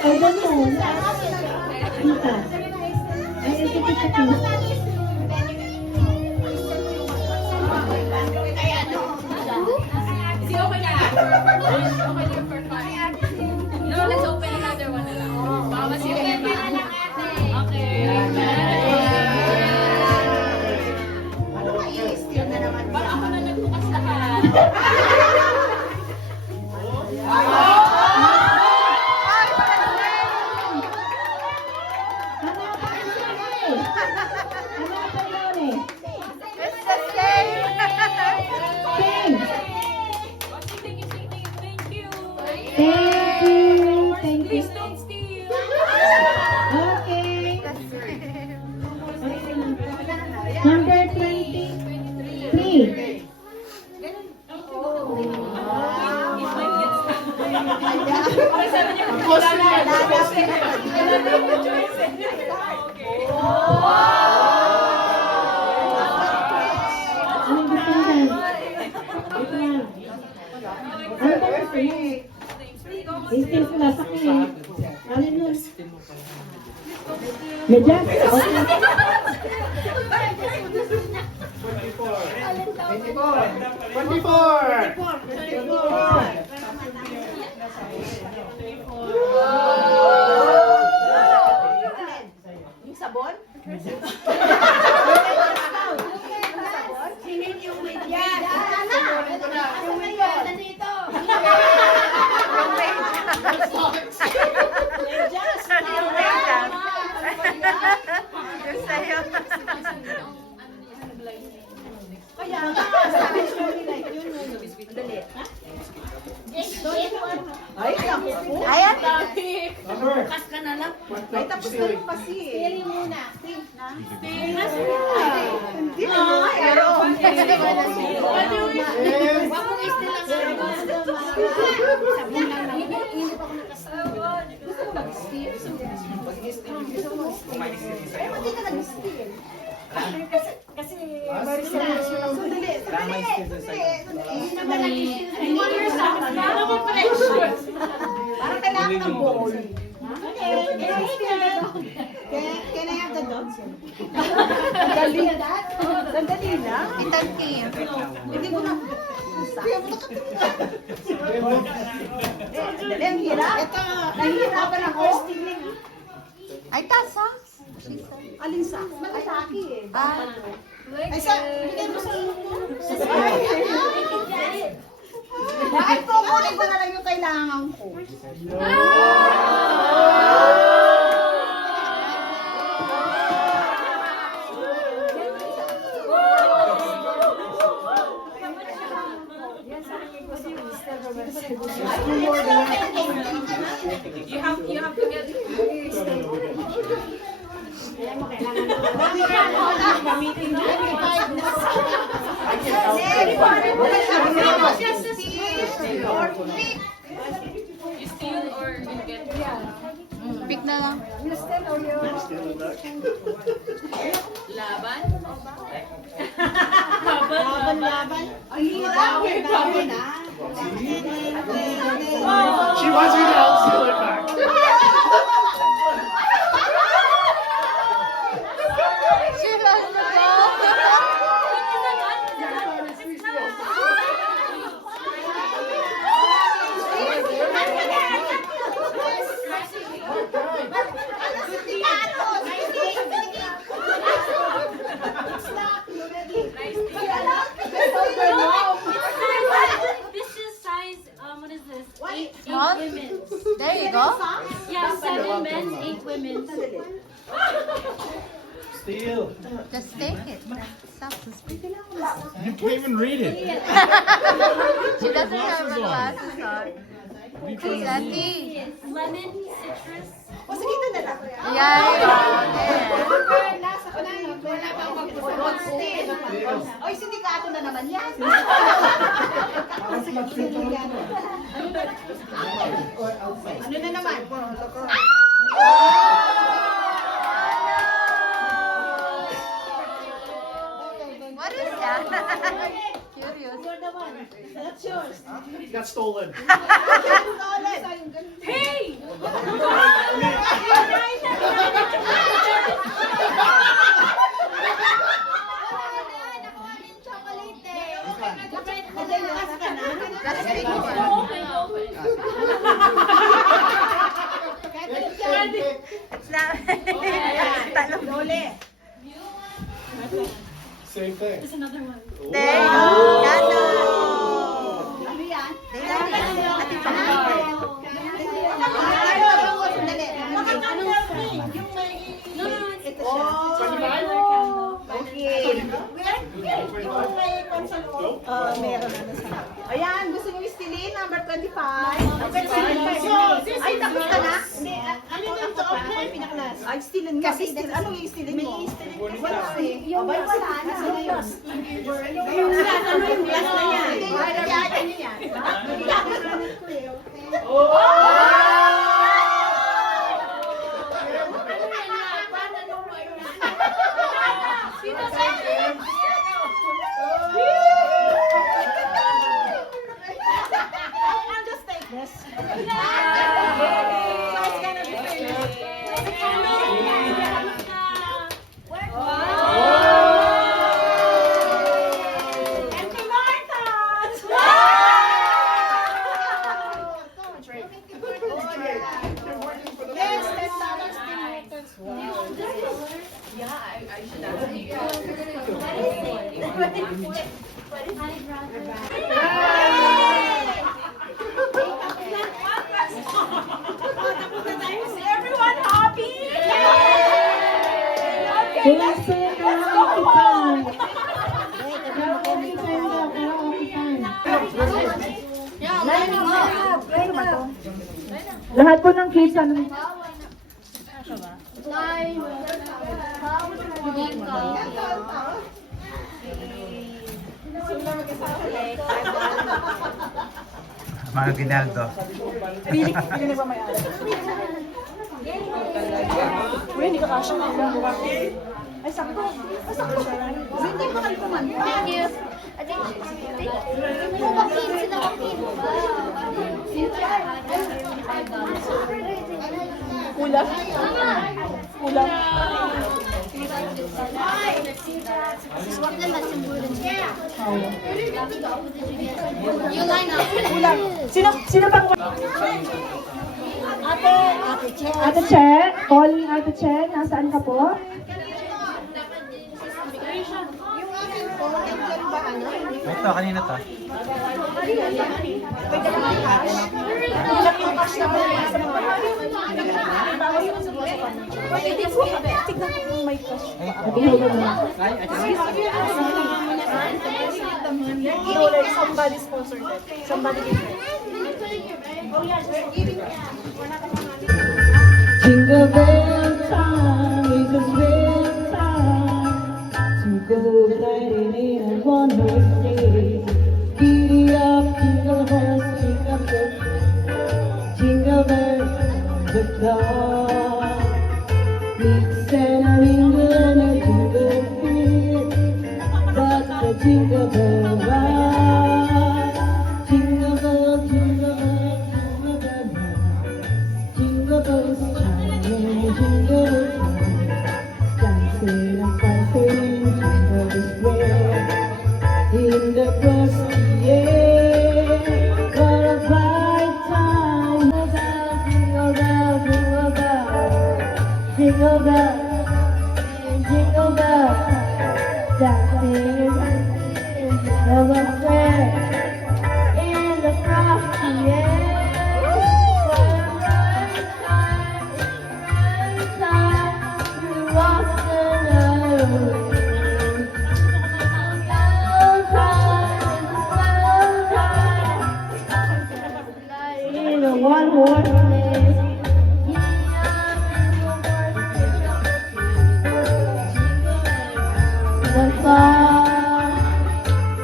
Ay, ganun. Tita. Ay, ito, tita. Kasi okay na. Okay na for fun. No, let's open another one na lang. Baka masira pa. Okay. Baka ako na nagbukas lahat. Thank you. Please don't steal. Okay. Number 23. Anong gusto niyan? Ito na. Ano ba gusto mo? Istil ko nasa ko eh. Ano yun? Medyas? Okay. 24. Yung sabon? Sinin yung medyas. Yung medyas nandito. Medyas. Kaya nga, sabi ko like yun. Dali. Ay, naku. Ayan. Dami. Bukas ka na lang. Ay, tapos na yung kasi. Steering muna. Steering na. Steering na. Hindi na. Pero, wag mong istil lang. Sabi lang, hindi pa ako nakasabi. Gusto mo mag-steal? Ba't di ka nag-steal? Kasi, sandali. Hindi naman nag-steal. Parang kailangan ng ball. Can I have the dogs? Sandali na. Sandali na. Hindi mo na. Kaya mo nakatingin. Dali, ang hirap. Ito, nahihirapan ako. Ay, tasa. Alin sa? Malasaki eh. Ay, bigay mo sa Ay, kukunin ko na lang yung kailangan ko. You have to get you steal or you get Pick na lang. laban? Laban. Ay, hirap. Hirap na. She wants you to help steal it back. She has the ball. This is size, what is this? Eight Small? women. There you go. Yeah, 7 men, 8 women. Steal. Just take it. Stop to speak. You can't even read it. She doesn't have the glasses on. Sandy. Lemon, citrus. O, sige na na lang. Yeah, Nasa ko na yun. Wala pa ako mag-steal. Oy, sindikato na naman yan. Ano na naman? What is that? Curious. You're the one. That's yours. It got stolen. Hey! namin. Talong. Dole. Same thing. There's another one. There you go. Gato. Ano yan? Ati pa. No, no, it's Okay. Yung may kwan sa loob. Meron ano sa. Ayan, gusto niyo istilin number 25. Ay, tapos ka na? Hindi, ano yung to open? Ay, istilin mo. Kasi ano yung istilin mo? Wala eh. Abay, wala na. Yung last, ano yung last na yan? Ano yan? I'll just take this. So it's gonna be fair. Empty Martha's! Yes, $10 Is everyone happy? Karaoke time. Karaoke time daw, karaoke time. Lahat po ng kids, ano? Mga Ginaldo. Pili na ba may alam? Uy, hindi ka kasya na ilang buwan. Ay, sakto. Ay, sakto. Hindi pa kayo kumanta. Thank you. Kulang. Kulang. You line up. Kulang. Sino bang Ate Che, calling Ate Che, nasaan ka po? Ito, kanina to. pwede ka naman cash? Kulang yung cash na ba? Pwede po. Tignan ko kung may cash. No, like somebody sponsored it. Somebody gave it. Oh yeah, just give it. Jingle bell time is a spring time to go gliding in a one-horse sleigh. Giddy up, jingle horse, jingle bells, the clock. Mix and a mingle and a jingle feel, but the jingle bell ride. Jingle bell, jingle bell, jingle bell ride. Jingle bells chime, jingle bells dancing and fighting, jingle bells sway in the frosty air. What a bright time! Jingle bell, jingle bell, jingle bell, jingle bell, dancing and jingle bells sway in the frosty air. What a bright time to walk the road. In a one-horse sleigh. The song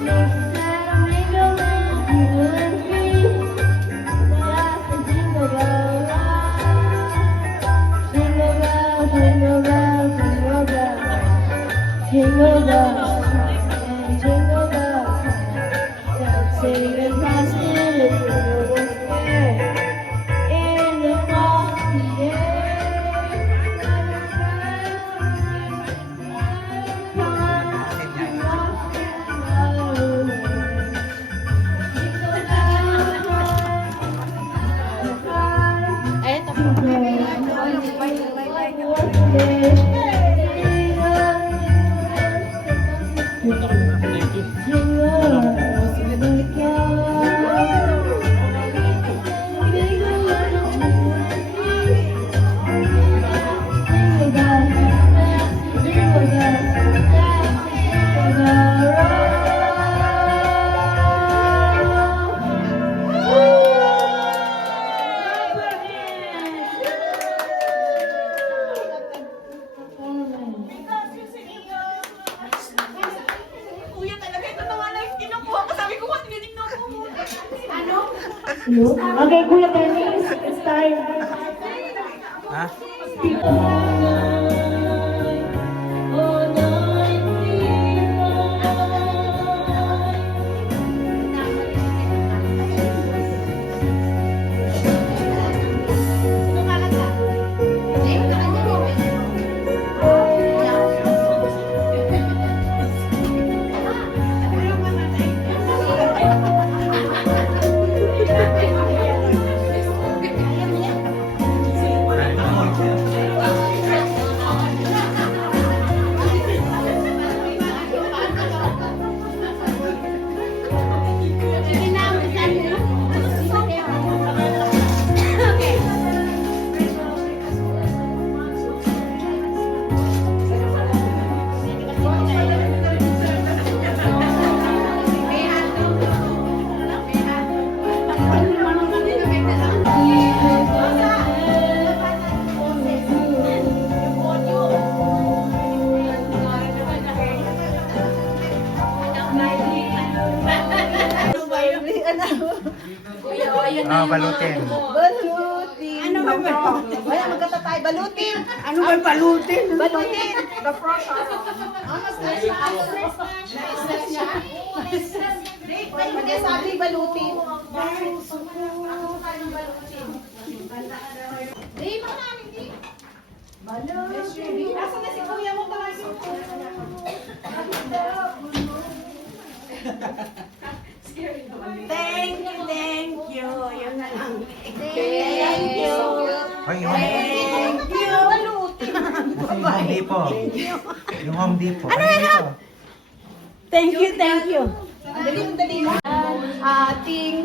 makes a mingle and jingle and free. Just a jingle bell ride. Jingle bell, jingle bell, jingle bell, jingle bell, and jingle bell. Dancing and dancing in the jingle square. In the frosty air. Kuya talaga, ito na nga lang kinukuha ko. Sabi ko, what tinignan ko muna. Ano? Okay, Kuya Dennis, it's time. Ha? Ah, balutin. Balutin. Ano ba balutin? Wala, magkata tayo. Balutin. Ano ba balutin? Balutin. The process. Na-stress niya. Hindi sabi balutin. Di, makanin di. Balutin. Nasaan na si kuya mo pala si Thank you. Yun na lang. Thank you. Hoy, Thank you. Balutin. yung Home Depot. Yung Home Depot. Ano dito? Thank you. Dali mo. Ating